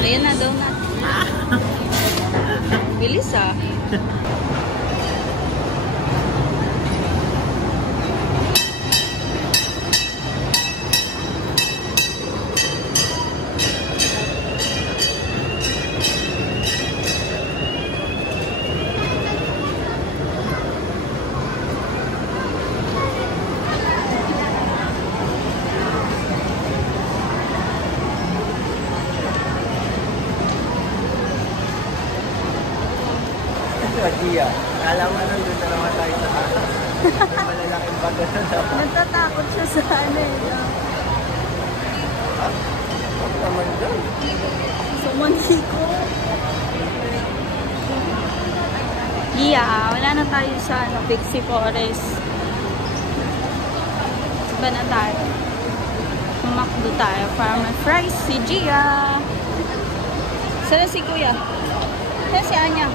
Ayan na, donut. Bilis ah. Gia, alam mo nandun na naman tayo sa malalaking bago na dapat. Natatakot siya sa ano eh. Ha? Ano naman dyan? Sa Montego. Gia, wala na tayo sa ano, Pixie Forest. Iba na tayo. Pumakdo tayo para mag-fries si Gia. Saan si Kuya? Saan si Anya?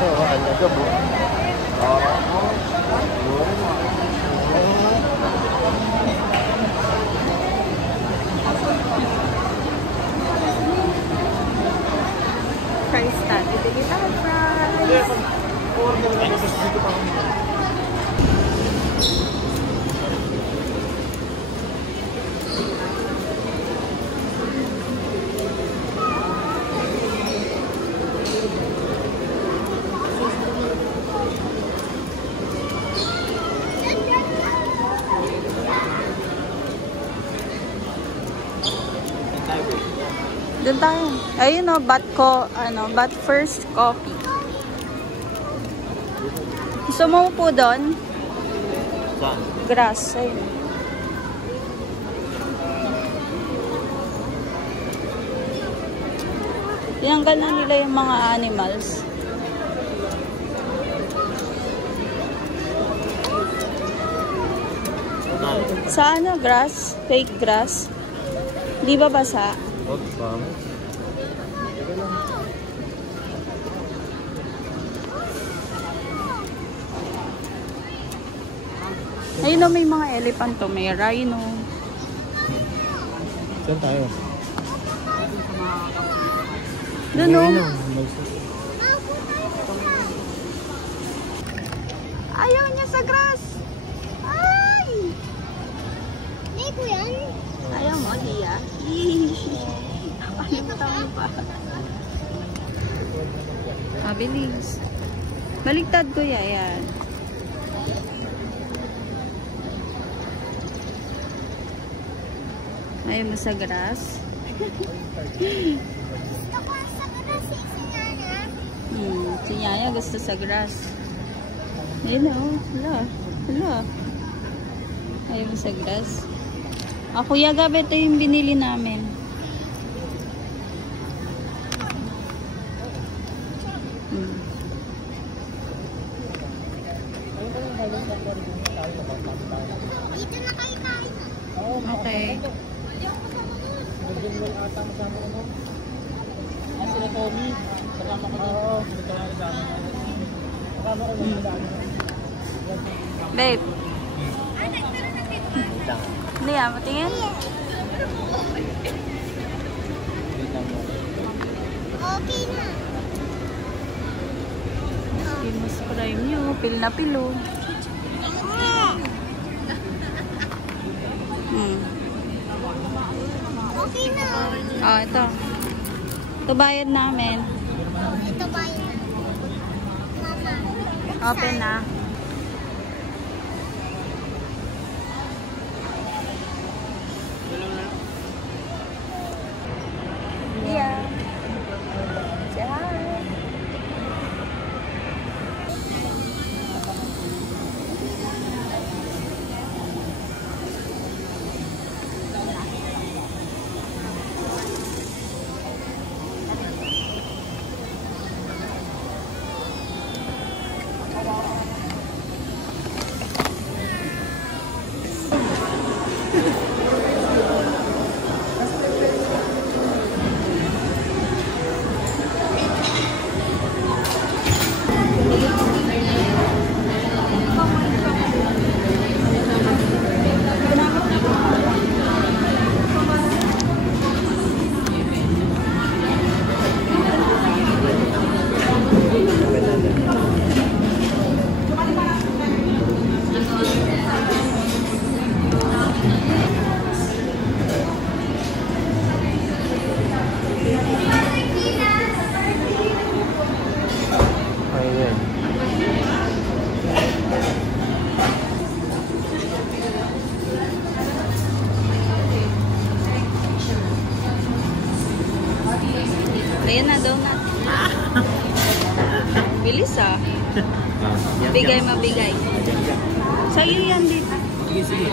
Oo, Anya ka po. Fries tayo. Dili tayo fries. Doon tayo. Ayun o, bat first coffee. Gusto mo po doon? Saan? Grass. Ayun. Tinanggal na nila yung mga animals. Sa ano? Grass? Fake grass? Di ba basa? Ayun o, may mga elephant to. May rhino. Saan tayo? Doon o. Ayaw niya sa grass. Ay! Hindi ko yan. Ayaw mo, Lia. Nakalimutan mo pa. Mabilis. Baliktad ko yan. Ayaw mo sa grass? Gusto ko sa grass si Nyanya. Si Nyanya gusto sa grass. Ayun o. Hala. Ayaw mo sa grass? Kuya Gab, ito yung binili namin. Dito na kayo tayo. Okay. Sila Tommy, kasama ko na. Oo, kasama ko na. Babe. Lia, matingin? Okay na. Famous crime nyo. Pil na pilo. Okay na. Ito. Ito bayad namin. Ito ba yun? Mama. Open na. Yeah. Say hi. Ayan na, donut. Bilis ah. Yan, Bigay yan. mabigay. Yan, yan. Sa'yo yan dito. Sige, sige.